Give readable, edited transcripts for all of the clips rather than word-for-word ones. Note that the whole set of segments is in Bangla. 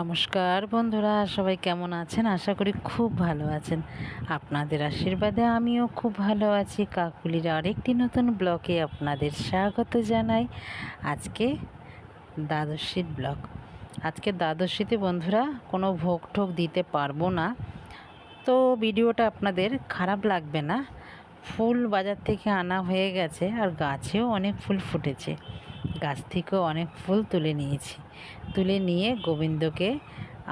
নমস্কার বন্ধুরা, সবাই কেমন আছেন? আশা করি খুব ভালো আছেন। আপনাদের আশীর্বাদে আমিও খুব ভালো আছি। কাকুলির আরেকটি নতুন ব্লগে আপনাদের স্বাগত জানাই। আজকে দ্বাদশীর ব্লগ। আজকে দ্বাদশীতে বন্ধুরা কোনো ভোগ টোগ দিতে পারবো না, তো ভিডিওটা আপনাদের খারাপ লাগবে না। ফুল বাজার থেকে আনা হয়ে গেছে, আর গাছেও অনেক ফুল ফুটেছে। গাছ থেকেও অনেক ফুল তুলে নিয়েছি। তুলে নিয়ে গোবিন্দকে,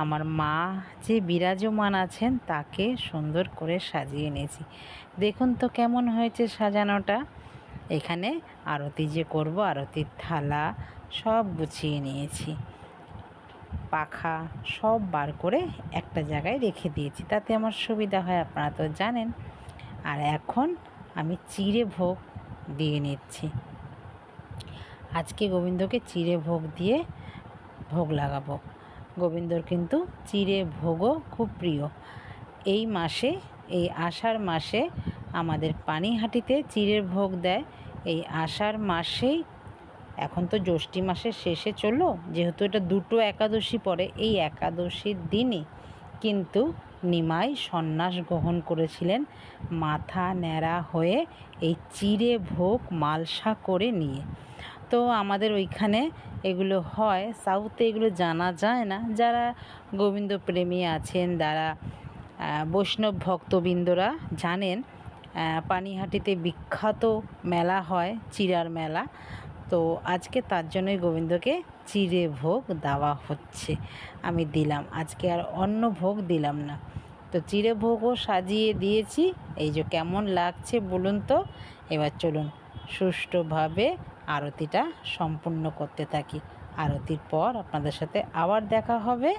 আমার মা যে বিরাজমান আছেন তাকে সুন্দর করে সাজিয়ে নিয়েছি। দেখুন তো কেমন হয়েছে সাজানোটা। এখানে আরতি যে করব, আরতির থালা সব গুছিয়ে নিয়েছি। পাখা সব বার করে একটা জায়গায় রেখে দিয়েছি, তাতে আমার সুবিধা হয়, আপনারা তো জানেন। আর এখন আমি চিঁড়ে ভোগ দিয়ে নিচ্ছি। আজকে গোবিন্দকে চিঁড়ে ভোগ দিয়ে ভোগ লাগাবো। গোবিন্দর কিন্তু চিঁড়ে ভোগও খুব প্রিয়। এই মাসে, এই আষাঢ় মাসে আমাদের পানিহাটিতে চিঁড়ের ভোগ দেয়। এই আষাঢ় মাসেই, এখন তো জ্যৈষ্ঠী মাসের শেষে চললো, যেহেতু এটা দুটো একাদশী পড়ে, এই একাদশীর দিনই কিন্তু নিমাই সন্ন্যাস গ্রহণ করেছিলেন, মাথা ন্যাড়া হয়ে এই চিঁড়ে ভোগ মালসা করে নিয়ে। তো আমাদের ওইখানে এগুলো হয়, সাউথে এগুলো জানা যায় না। যারা গোবিন্দ প্রেমী আছেন, যারা বৈষ্ণব ভক্তবৃন্দরা জানেন, পানিহাটিতে বিখ্যাত মেলা হয়, চিড়ার মেলা। তো আজকে তার জন্যই গোবিন্দকে চিঁড়ে ভোগ দেওয়া হচ্ছে। আমি দিলাম, আজকে আর অন্য ভোগ দিলাম না। তো চিঁড়ে ভোগও সাজিয়ে দিয়েছি। এই যে কেমন লাগছে বলুন তো। এবার চলুন সুষ্ঠুভাবে আরতিটা সম্পূর্ণ করতে থাকি। আরতির পর আপনাদের সাথে আবার দেখা হবে।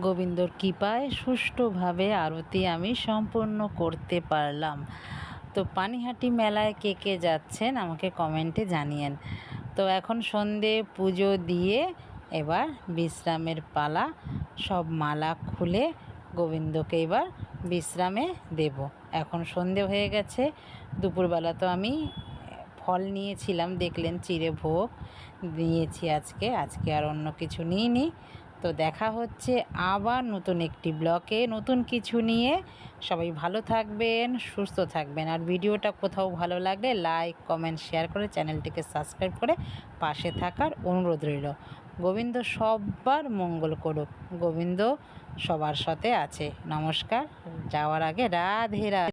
গোবিন্দর কৃপায় সুষ্ঠুভাবে আরতি আমি সম্পূর্ণ করতে পারলাম। তো পানিহাটি মেলায় কে কে যাচ্ছেন আমাকে কমেন্টে জানিয়েন। তো এখন সন্ধে পুজো দিয়ে এবার বিশ্রামের পালা। সব মালা খুলে গোবিন্দকে এবার বিশ্রামে দেব। এখন সন্ধে হয়ে গেছে। দুপুরবেলা তো আমি ফল নিয়েছিলাম, দেখলেন চিঁড়ে ভোগ নিয়েছি আজকে আর অন্য কিছু নিইনি। তো দেখা হচ্ছে আবার নতুন একটি ব্লকে নতুন কিছু নিয়ে। সবাই ভালো থাকবেন, সুস্থ থাকবেন, আর ভিডিওটা কোথাও ভালো লাগলে লাইক কমেন্ট শেয়ার করে চ্যানেলটিকে সাবস্ক্রাইব করে পাশে থাকার অনুরোধ রইল। গোবিন্দ সবার মঙ্গল করুক। গোবিন্দ সবার সাথে আছে। নমস্কার। যাওয়ার আগে রাধে রাধে।